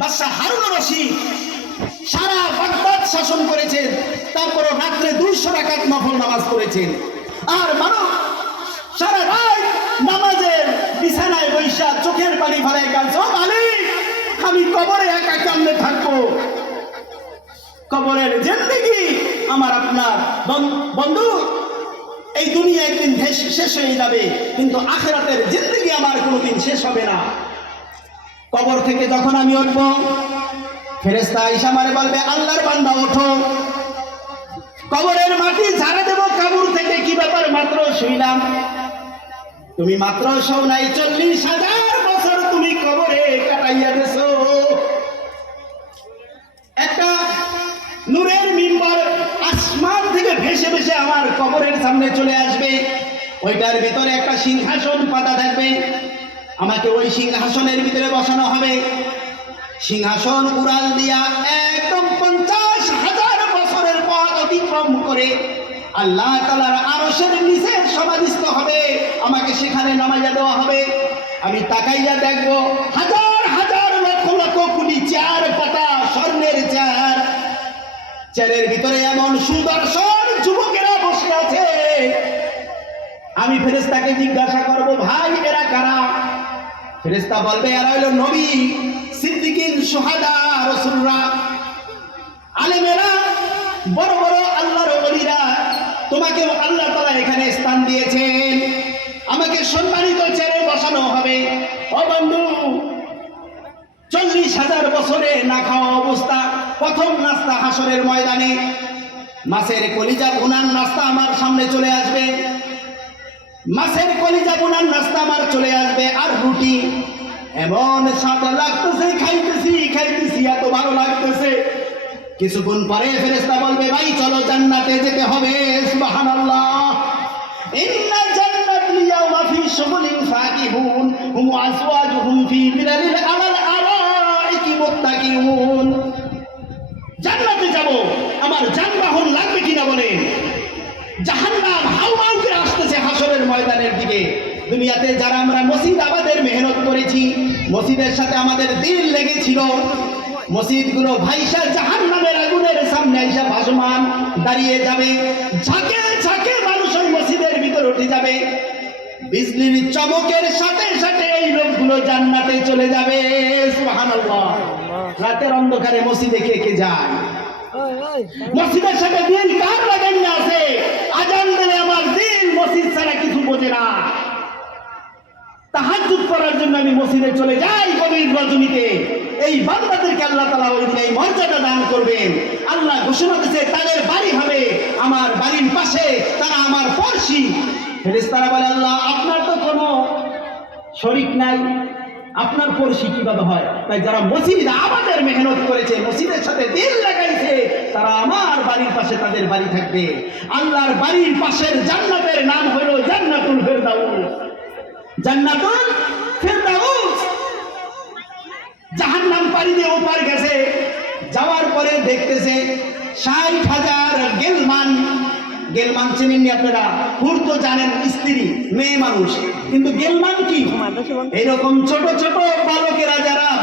বাদশাহ হারুন রশিদ সারা বাগদাদ শাসন করেছেন, তারপরও রাত্রে 200 রাকাত নফল নামাজ পড়েছেন। আর মানব সারা রাত নামাজের বিছানায় বৈশা চোখের পানি ফেলায় কাঁদছে, ও মালিক আমি কবরে একা কেমনে থাকবো, কবরের জিন্দেগি আমার আপনার। বন্ধু, এই দুনিয়া একদিন শেষ হয়ে যাবে, কিন্তু আখিরাতের জিন্দেগি আমার কোনোদিন শেষ হবে না। কবর থেকে যখন আমি উঠবো, ফেরেশতা আয়েশা আমারে বলবে, আল্লাহর বান্দা ওঠো, কবরের মাটি ঝাড়া দেব কবর থেকে। কি ব্যাপার, মাত্র শুইলাম? তুমি মাত্র শোও নাই, 40,000 বছর তুমি কবরে কাটাইয়া গেছো। একটা নূরের মিম্বর আসমান থেকে ভেসে ভেসে আমার কবরের সামনে চলে আসবে, ওইটার ভিতরে একটা সিংহাসন পাতা থাকবে, আমাকে ওই সিংহাসনের ভিতরে বসানো হবে। সিংহাসন উড়াল দিয়া একদম 50,000 বছরের পথ অতিক্রম করে আল্লাহ তাআলার আরশের নিচে সমাধিস্থ হবে, আমাকে সেখানে নামাইয়া দেওয়া হবে। আমি তাকাইয়া দেখবো হাজার হাজার লক্ষ লক্ষ কোটি চেয়ার পাতা, স্বর্ণের চেয়ার, চেয়ারের ভিতরে এমন সুদর্শন যুবকেরা বসে আছে। আমি ফেরেশতাকে জিজ্ঞাসা করব, ভাই এরা কারা? ফেরেশতা বলবে, এরা হলো নবী, সিদ্দিকিন, শুহাদা, রাসূলরা, আলেমেরা, বড় বড় আল্লাহর ওলিরা। তোমাকে আল্লাহ তাআলা এখানে স্থান দিয়েছেন, আমাকে সম্মানিত চেয়ারে বসানো হবে। ও বন্ধু, 40,000 বছরে না খাওয়া অবস্থা, প্রথম নাস্তা হাসরের ময়দানে মাছের কলিজা ভুনার নাস্তা আমার সামনে চলে আসবে, মাছের কলিজা ভুনার নাস্তা আমার চলে আসবে, আর রুটি। এমন স্বাদ লাগতেছে, খাইতেছি খাইতেছি, এত ভালো লাগতেছে। কিছুক্ষণ পরে ফেরেশতা বলবে, ভাই চলো জান্নাতে যেতে হবে। সুবহানাল্লাহ। ইন্না জান্নাতুল ইয়াওমা ফি শুগুলিন ফাকিহুন হুম আসওয়াজুহুম ফি বিলালিল আলাল আরাইকি মুত্তাকিউন। জান্নাতে যাব, আমার যানবাহন লাগবে কিনা বলেন? জাহান্নাম হাউমাউ করে আসতেছে হাসরের ময়দানের দিকে। দুনিয়াতে যারা আমরা মসজিদ আবাদের মেহনত করেছি, মসজিদের সাথে আমাদের দিল লেগেছিল, মসজিদগুলো ভাইসা জাহান্নামের আগুনের সামনে এসে ভাসমান দাঁড়িয়ে যাবে। ঝাঁকে ঝাঁকে মানুষ ওই মসজিদের ভিতর উঠে যাবে, বিজলির চমকের সাথে সাথে এই লোকগুলো জান্নাতে চলে যাবে। সুবহানাল্লাহ। রাতের অন্ধকারে মসজিদে কে কে যায়? মসজিদের সাথে দিল কার লাগানো আছে? আজান দিলে আমার দিল মসজিদ ছাড়া কিছু বোঝে না। তাহাজ্জুদ করার জন্য আমি মসজিদে চলে যাই গভীর রজনীতে। এই বান্দাদেরকে আল্লাহ তাআলা ওই দিন এই মর্যাদা দান করবেন। আল্লাহ ঘোষণা দিয়েছে তাদের বাড়ি হবে আমার বাড়ির পাশে, তারা আমার পড়শি। ফেরেশতারা বলে, আল্লাহ আপনার তো কোনো শরীক নাই, আপনার পড়শি কিভাবে হয়? তাই যারা মসজিদ আবাদের মেহনত করেছে, মসজিদের সাথে দিল লাগাইছে, তারা আমার বাড়ির পাশে তাদের বাড়ি থাকবে। আল্লাহর বাড়ির পাশের জান্নাতের নাম হলো জান্নাতুল ফেরদাউস। জান্নাতুল ফেরদাউস। জাহান্নাম পাড়ি দিয়ে ওপার গেছে, যাওয়ার পরে দেখতেছে 60,000 গেলমান। গেলমান চেনেননি আপনারা? হুর তো জানেন, স্ত্রী মেয়ে মানুষ, কিন্তু গেলমান কি? এরকম ছোট ছোট বালকেরা যারা